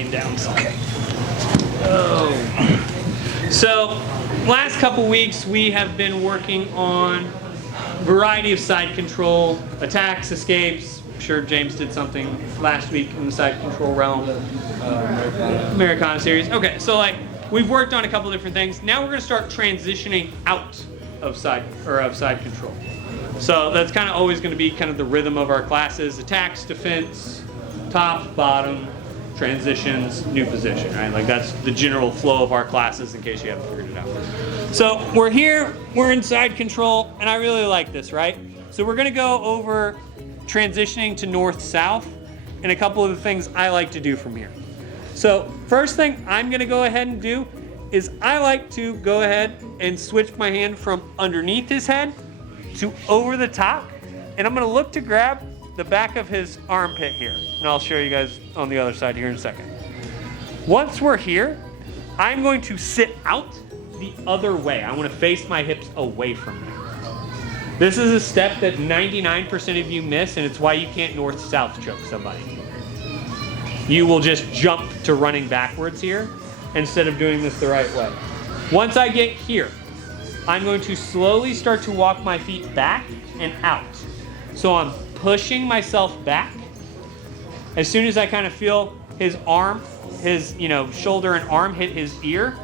laying down. Okay. Oh. So, last couple weeks we have been working on a variety of side control, attacks, escapes. I'm sure James did something last week in the side control realm. Americana series. Okay, so like we've worked on a couple different things. Now we're going to start transitioning out of side control. So that's kind of always going to be kind of the rhythm of our classes: attacks, defense, top, bottom, transitions, new position, right? Like that's the general flow of our classes in case you haven't figured it out. So we're here, we're in side control, and I really like this, right? So we're gonna go over transitioning to north-south and a couple of the things I like to do from here. So first thing I'm gonna go ahead and do is I like to go ahead and switch my hand from underneath his head to over the top, and I'm gonna look to grab the back of his armpit here, and I'll show you guys on the other side here in a second. Once we're here, I'm going to sit out the other way. I want to face my hips away from me. This is a step that 99% of you miss, and it's why you can't north-south choke somebody. You will just jump to running backwards here instead of doing this the right way. Once I get here, I'm going to slowly start to walk my feet back and out. So I'm pushing myself back. As soon as I kind of feel his arm, his shoulder and arm hit his ear,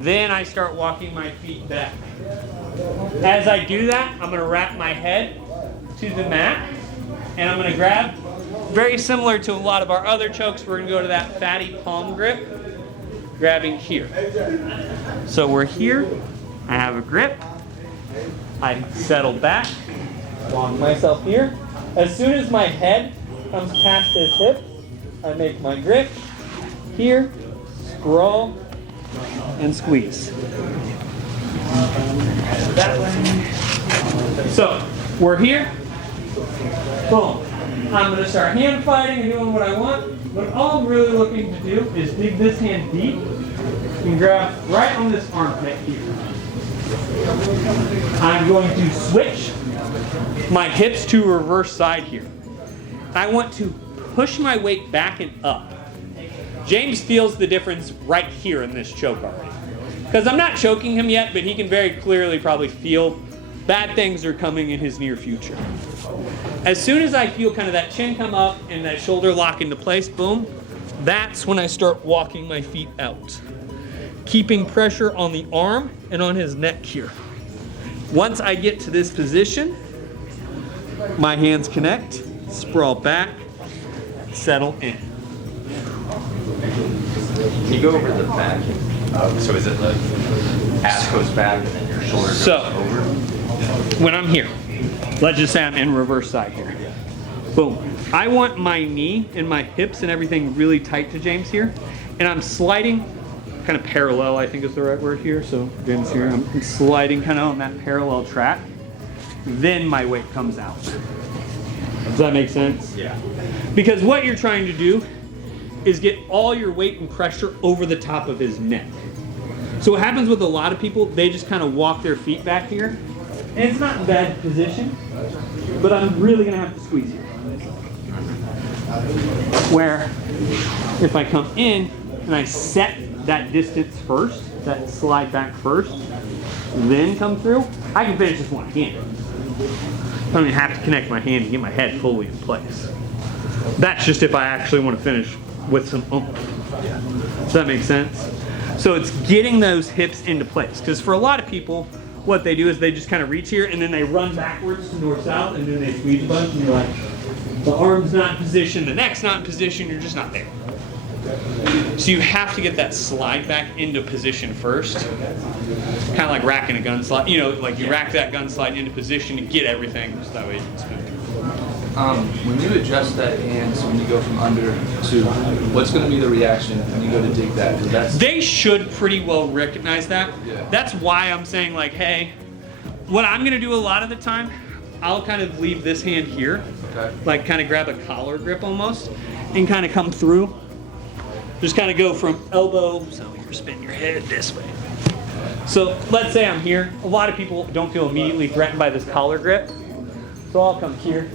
then I start walking my feet back. As I do that, I'm going to wrap my head to the mat, and I'm going to grab, very similar to a lot of our other chokes, we're going to go to that fatty palm grip, grabbing here. So we're here, I have a grip, I settle back, walk myself here. As soon as my head comes past his hip, I make my grip here, scroll, and squeeze. That way. So, we're here. Boom. I'm going to start hand fighting and doing what I want, but all I'm really looking to do is dig this hand deep and grab right on this armpit here. I'm going to switch my hips to reverse side here. I want to push my weight back and up. James feels the difference right here in this choke already. Because I'm not choking him yet, but he can very clearly probably feel bad things are coming in his near future. As soon as I feel kind of that chin come up and that shoulder lock into place, boom, that's when I start walking my feet out. Keeping pressure on the arm and on his neck here. Once I get to this position, my hands connect, sprawl back, settle in. Can you go over the back? So is it like ass goes back and then your shoulder goes over? When I'm here, let's just say I'm in reverse side here. Boom. I want my knee and my hips and everything really tight to James here. And I'm sliding kind of parallel, I think is the right word here. So James here, I'm sliding kind of on that parallel track. Then my weight comes out. Does that make sense? Yeah. Because what you're trying to do is get all your weight and pressure over the top of his neck. So what happens with a lot of people, they just kind of walk their feet back here. And it's not a bad position, but I'm really gonna have to squeeze here. Where if I come in and I set that distance first, that slide back first, then come through, I can finish this one hand. I don't even have to connect my hand and get my head fully in place. That's just if I actually want to finish with some oomph. Does that make sense? So it's getting those hips into place. Because for a lot of people, what they do is they just kind of reach here and then they run backwards to north-south and then they squeeze a bunch and you're like, the arm's not in position, the neck's not in position, you're just not there. So you have to get that slide back into position first. Kind of like racking a gun slide. You know, like you rack that gun slide into position to get everything so that way you can spin it. When you adjust that hand, so when you go from under to, what's going to be the reaction when you go to dig that? 'Cause that's... They should pretty well recognize that. Yeah. That's why I'm saying like, hey, what I'm going to do a lot of the time, I'll kind of leave this hand here, Okay. like kind of grab a collar grip almost, and kind of come through. Just kind of go from elbow, so you're spinning your head this way. So let's say I'm here. A lot of people don't feel immediately threatened by this collar grip. So I'll come here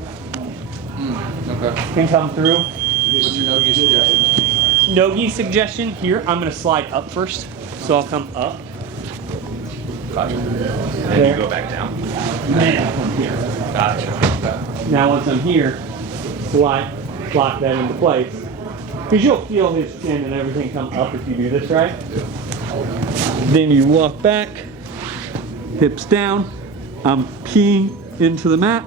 Okay. and come through. What's your no-gi suggestion? no-gi suggestion here, I'm gonna slide up first. So I'll come up. Gotcha. And then you go back down. Man, from here. Gotcha. Now once I'm here, slide, lock that into place. Because you'll feel his chin and everything come up if you do this right. Then you walk back, hips down. I'm peeing into the mat,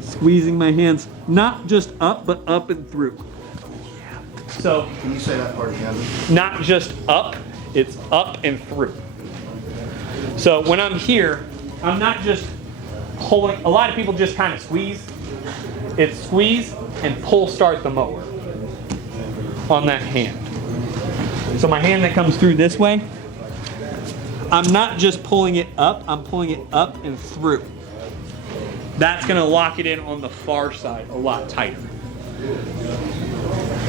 squeezing my hands, not just up, but up and through. So, Can you say that part again? not just up, it's up and through. So when I'm here, I'm not just pulling, a lot of people just kind of squeeze. It's squeeze and pull start the mower on that hand. So my hand that comes through this way, I'm not just pulling it up, I'm pulling it up and through. That's gonna lock it in on the far side a lot tighter.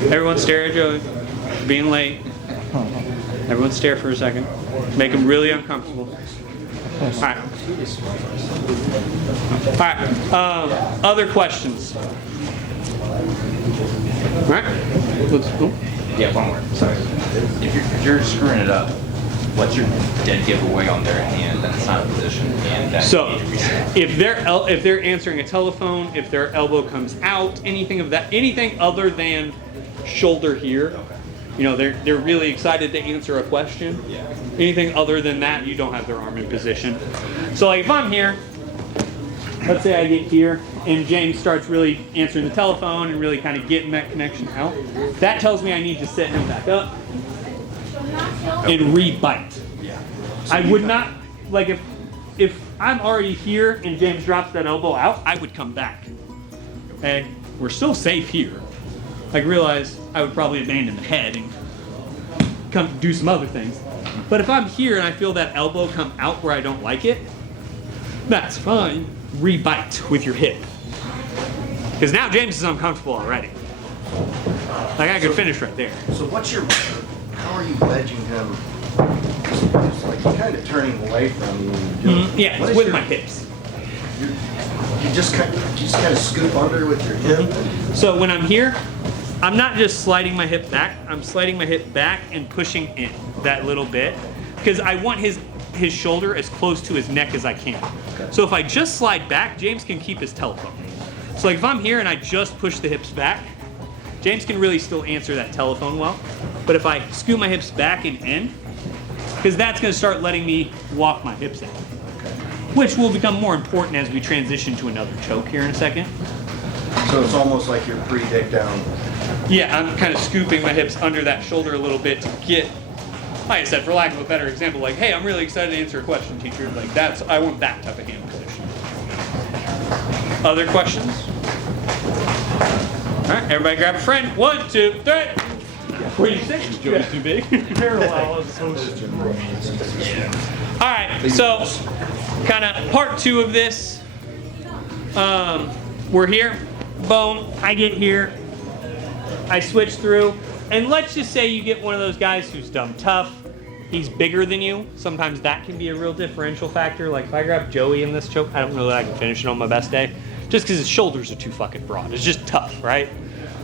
Everyone stare at Joey, being late. Everyone stare for a second. Make him really uncomfortable. All right. All right, other questions? All right, let's go. Yeah, one more. Sorry. If you're screwing it up, what's your dead giveaway on their hand that's not in position and that So, you need to reset? if they're answering a telephone, if their elbow comes out, anything of that, anything other than shoulder here, you know, they're really excited to answer a question. Yeah. Anything other than that, you don't have their arm in position. So, like if I'm here, let's say I get here and James starts really answering the telephone and really kind of getting that connection out. That tells me I need to set him back up and re-bite. Yeah. I would not, like if I'm already here and James drops that elbow out, I would come back. And we're still safe here. I realize I would probably abandon the head and come do some other things. But if I'm here and I feel that elbow come out where I don't like it, that's fine. Re-bite with your hip. Because now James is uncomfortable already. Like I could finish right there. So how are you wedging him? It's like you're kind of turning away from you. Yeah, What it's is with your- my hips. You just kind of scoop under with your hip. So when I'm here, I'm not just sliding my hip back, I'm sliding my hip back and pushing in that little bit because I want his shoulder as close to his neck as I can. So if I just slide back, James can keep his telephone. So like if I'm here and I just push the hips back, James can really still answer that telephone well. But if I scoot my hips back and in, because that's going to start letting me walk my hips out, which will become more important as we transition to another choke here in a second. So it's almost like you're pre-dick down. Yeah, I'm kind of scooping my hips under that shoulder a little bit to get, like I said, for lack of a better example, like, hey, I'm really excited to answer a question, teacher. Like I want that type of hand position. Other questions? All right, everybody grab a friend. 1, 2, 3. What do you think? Joey's too big. Parallel is so All right, so kind of part 2 of this. We're here. Boom. I get here. I switch through. And let's just say you get one of those guys who's dumb tough. He's bigger than you. Sometimes that can be a real differential factor. Like if I grab Joey in this choke, I don't know that I can finish it on my best day. Just because his shoulders are too fucking broad. It's just tough, right?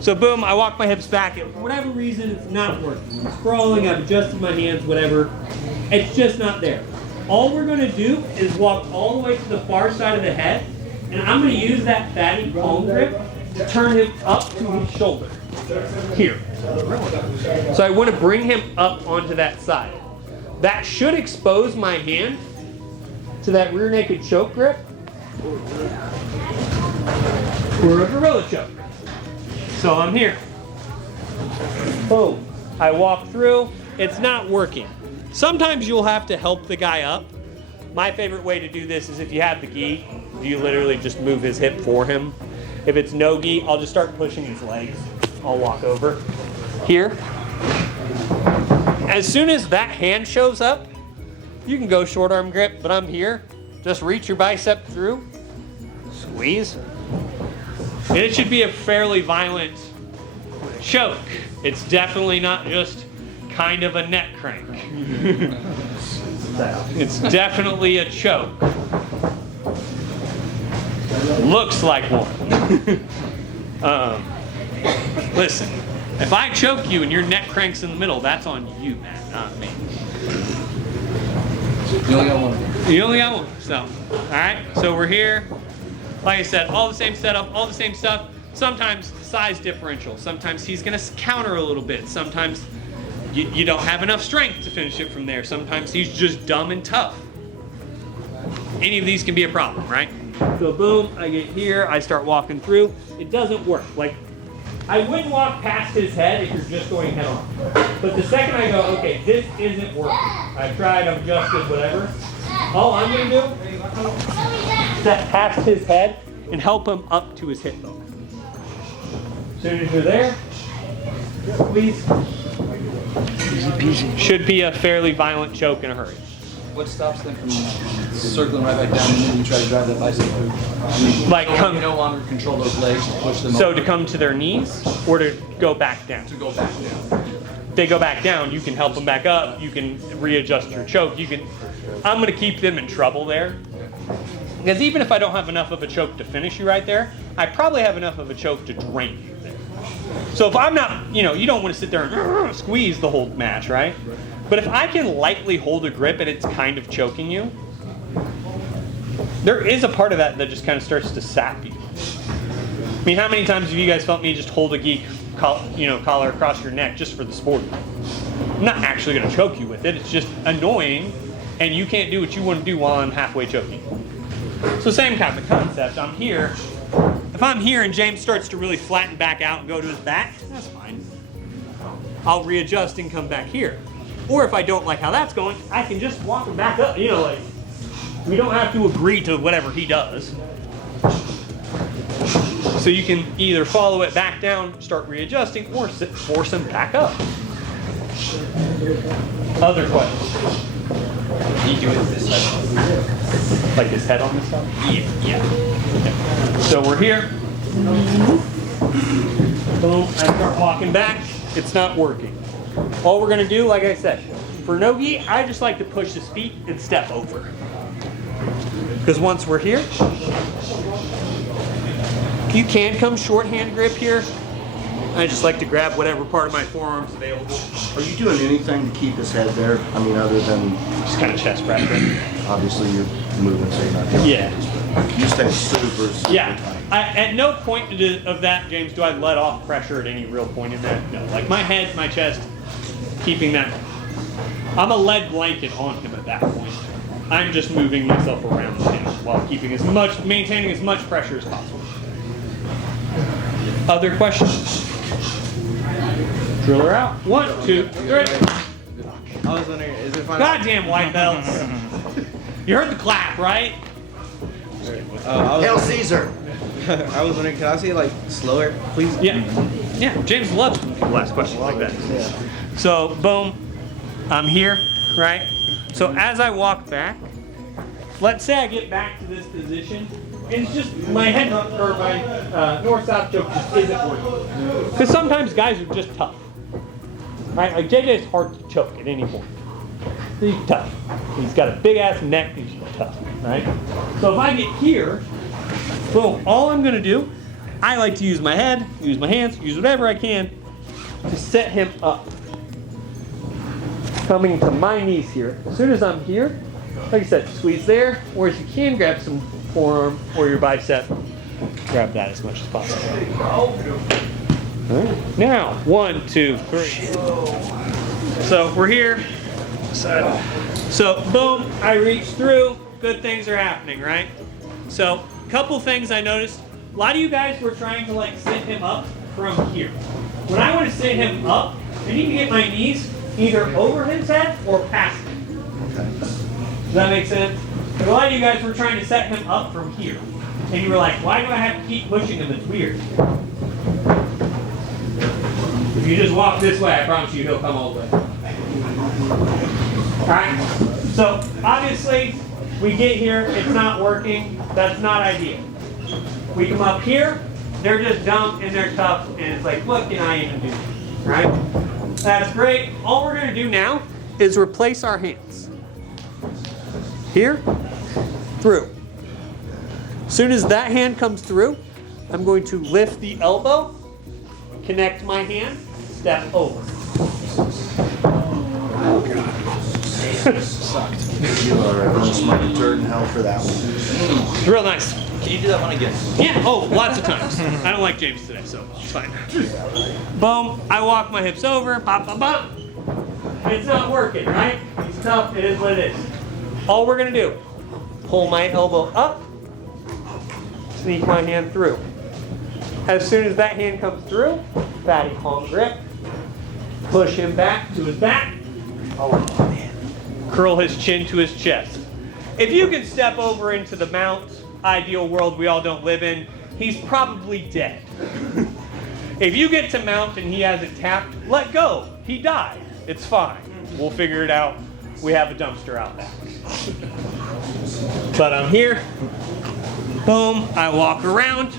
So boom, I walk my hips back, and for whatever reason, it's not working. I'm sprawling, I've adjusted my hands, whatever. It's just not there. All we're gonna do is walk all the way to the far side of the head, and I'm gonna use that fatty palm grip to turn him up to his shoulder. Here. So I wanna bring him up onto that side. That should expose my hand to that rear naked choke grip or a gorilla choke. So I'm here. Boom. I walk through. It's not working. Sometimes you'll have to help the guy up. My favorite way to do this is if you have the gi, you literally just move his hip for him. If it's no gi, I'll just start pushing his legs. I'll walk over. Here. As soon as that hand shows up, you can go short arm grip, but I'm here. Just reach your bicep through, squeeze. And it should be a fairly violent choke. It's definitely not just kind of a neck crank. It's definitely a choke. Looks like one. Listen, If I choke you and your neck cranks in the middle, that's on you, man, not me. You only got one. You only got one. So, all right. So we're here. Like I said, all the same setup, all the same stuff. Sometimes size differential. Sometimes he's gonna counter a little bit. Sometimes you don't have enough strength to finish it from there. Sometimes he's just dumb and tough. Any of these can be a problem, right? So boom, I get here, I start walking through. It doesn't work. Like, I wouldn't walk past his head if you're just going head on. But the second I go, okay, this isn't working. I've tried, I've adjusted, whatever. All I'm gonna do is step past his head and help him up to his hip bone. As soon as you're there, please. Easy peasy. Should be a fairly violent choke in a hurry. What stops them from circling right back down and then you try to drive that bicep through? I mean, Like you no longer control those legs to push them So over. to come to their knees or to go back down? To go back down. They go back down, you can help them back up, you can readjust your choke, I'm gonna keep them in trouble there. Because even if I don't have enough of a choke to finish you right there, I probably have enough of a choke to drain you there. So if I'm not, you don't want to sit there and squeeze the whole match, right? But if I can lightly hold a grip and it's kind of choking you, there is a part of that that just kind of starts to sap you. I mean, how many times have you guys felt me just hold a geek collar across your neck just for the sport? I'm not actually going to choke you with it. It's just annoying, and you can't do what you want to do while I'm halfway choking. So same kind of concept. I'm here. If I'm here and James starts to really flatten back out and go to his back, that's fine. I'll readjust and come back here. Or if I don't like how that's going, I can just walk him back up. Like, we don't have to agree to whatever he does. So you can either follow it back down, start readjusting, or force him back up. Other questions? You do it this side. Like his head on this side? Yeah. Okay. So we're here. Boom, I start walking back. It's not working. All we're gonna do, like I said, for no-gi, I just like to push his feet and step over. Because once we're here, you can come shorthand grip here. I just like to grab whatever part of my forearm's available. Are you doing anything to keep his head there? I mean, other than Just kind of chest pressure. obviously you're moving, so you're not doing Yeah. You stay super Yeah. tight. At no point of that, James, do I let off pressure at any real point in that. No. Like my head, my chest, keeping that. I'm a lead blanket on him at that point. I'm just moving myself around him while maintaining as much pressure as possible. Other questions? Driller out. 1, 2, 3. I was wondering, is it fun? Goddamn white belts. You heard the clap, right? Hail Caesar! I was wondering, can I say like slower, please? Yeah. Yeah, James loves when people ask questions like that. So, boom, I'm here, right? So as I walk back, let's say I get back to this position, and it's just my head or my north-south choke just isn't working. Because sometimes guys are just tough, right? Like JJ is hard to choke at any point. He's tough. He's got a big ass neck. He's tough, right? So if I get here, boom, all I'm gonna do, I like to use my head, use my hands, use whatever I can to set him up. Coming to my knees here. As soon as I'm here, like I said, squeeze there, or if you can grab some forearm or your bicep, grab that as much as possible. All right. Now, 1, 2, 3. So we're here. So boom, I reach through, good things are happening, right? So a couple things I noticed. A lot of you guys were trying to like sit him up from here. When I want to sit him up, I need to get my knees either over his head or past him. Does that make sense? A lot of you guys were trying to set him up from here. And you were like, why do I have to keep pushing him? It's weird. If you just walk this way, I promise you he'll come all the way. Alright, so obviously we get here, it's not working, that's not ideal. We come up here, they're just dumb and they're tough, and it's like, what can I even do? Right? That's great. All we're going to do now is replace our hands. Here, through. As soon as that hand comes through, I'm going to lift the elbow, connect my hand, step over. You are a smart turd in hell for that one. It's real nice. Can you do that one again? Yeah, oh, lots of times. I don't like James today, so it's fine. Boom, I walk my hips over, bop, bop, bop. It's not working, right? It's tough, it is what it is. All we're gonna do, pull my elbow up, sneak my hand through. As soon as that hand comes through, fatty palm grip, push him back to his back, curl his chin to his chest. If you can step over into the mount, ideal world we all don't live in, he's probably dead. If you get to mount and he hasn't tapped, let go. He died. It's fine. We'll figure it out. We have a dumpster out back. But I'm here. Boom. I walk around.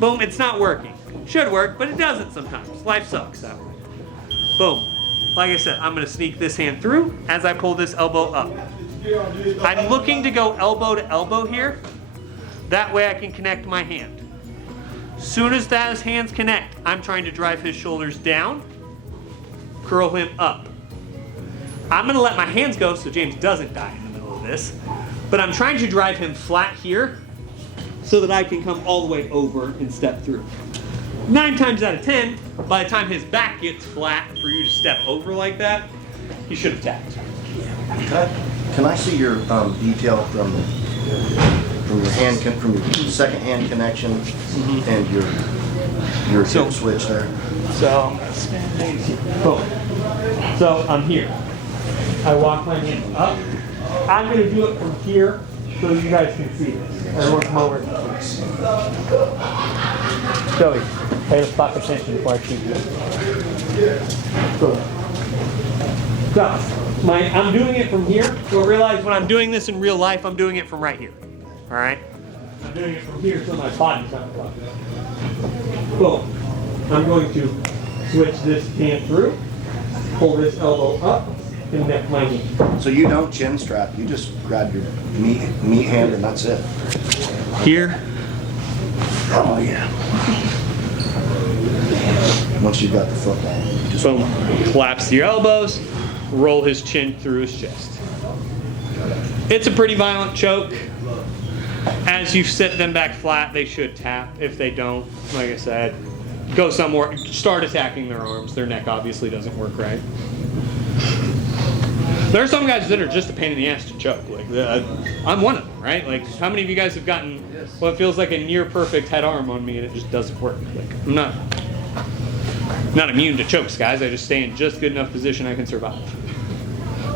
Boom. It's not working. Should work, but it doesn't sometimes. Life sucks that way. Boom. Like I said, I'm going to sneak this hand through as I pull this elbow up. I'm looking to go elbow to elbow here. That way I can connect my hand. Soon as those hands connect, I'm trying to drive his shoulders down, curl him up. I'm going to let my hands go so James doesn't die in the middle of this. But I'm trying to drive him flat here so that I can come all the way over and step through. 9 times out of 10, by the time his back gets flat for you to step over like that, he should have tapped. Can I see your detail from your hand, from your second hand connection and your So- hip switch there? So I'm gonna spin these here. Boom. So I'm here. I walk my hands up. I'm gonna do it from here so you guys can see this. Everyone come over. Joey, pay the fuck attention before I shoot you. Cool. So, I'm doing it from here. So realize when I'm doing this in real life, I'm doing it from right here. All right? I'm doing it from here so my body's not fucked. Boom. I'm going to switch this hand through, pull this elbow up, and connect my knee. So you don't chin strap, you just grab your meat hand and that's it. Here. Oh yeah. Once you've got the foot on, you just Boom. Collapse your elbows, roll his chin through his chest. It's a pretty violent choke. As you sit them back flat, they should tap. If they don't, like I said, go somewhere, start attacking their arms. Their neck obviously doesn't work right. There are some guys that are just a pain in the ass to choke. Like I'm one of them, right? Like how many of you guys have gotten what feels like a near perfect head arm on me and it just doesn't work? Like I'm not immune to chokes, guys. I just stay in just good enough position I can survive.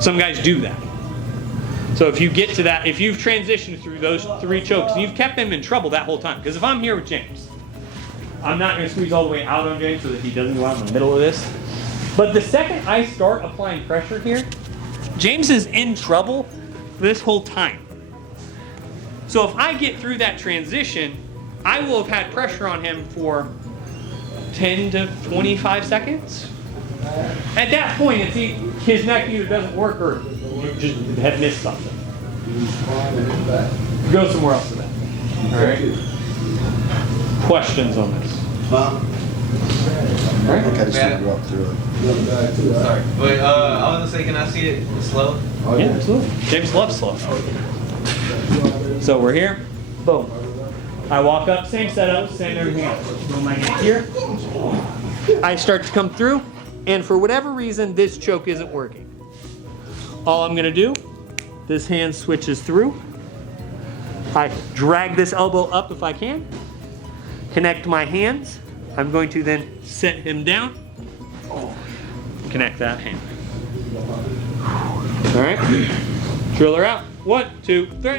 Some guys do that. So if you get to that, if you've transitioned through those 3 chokes, and you've kept them in trouble that whole time, because if I'm here with James, I'm not going to squeeze all the way out on James so that he doesn't go out in the middle of this. But the second I start applying pressure here, James is in trouble this whole time. So if I get through that transition, I will have had pressure on him for 10 to 25 seconds. At that point, it's his neck either doesn't work or you just have missed something. Go somewhere else with that. All right. Questions on this? I think I just need to walk through it. Sorry. Wait, I was gonna say, can I see it slow? Yeah, absolutely. James loves slow. So we're here. Boom. I walk up, same setup, same everything else. Move my hand here. I start to come through, and for whatever reason, this choke isn't working. All I'm gonna do, this hand switches through. I drag this elbow up if I can. Connect my hands. I'm going to then set him down. Connect that hand. All right. Driller out. 1, 2, 3.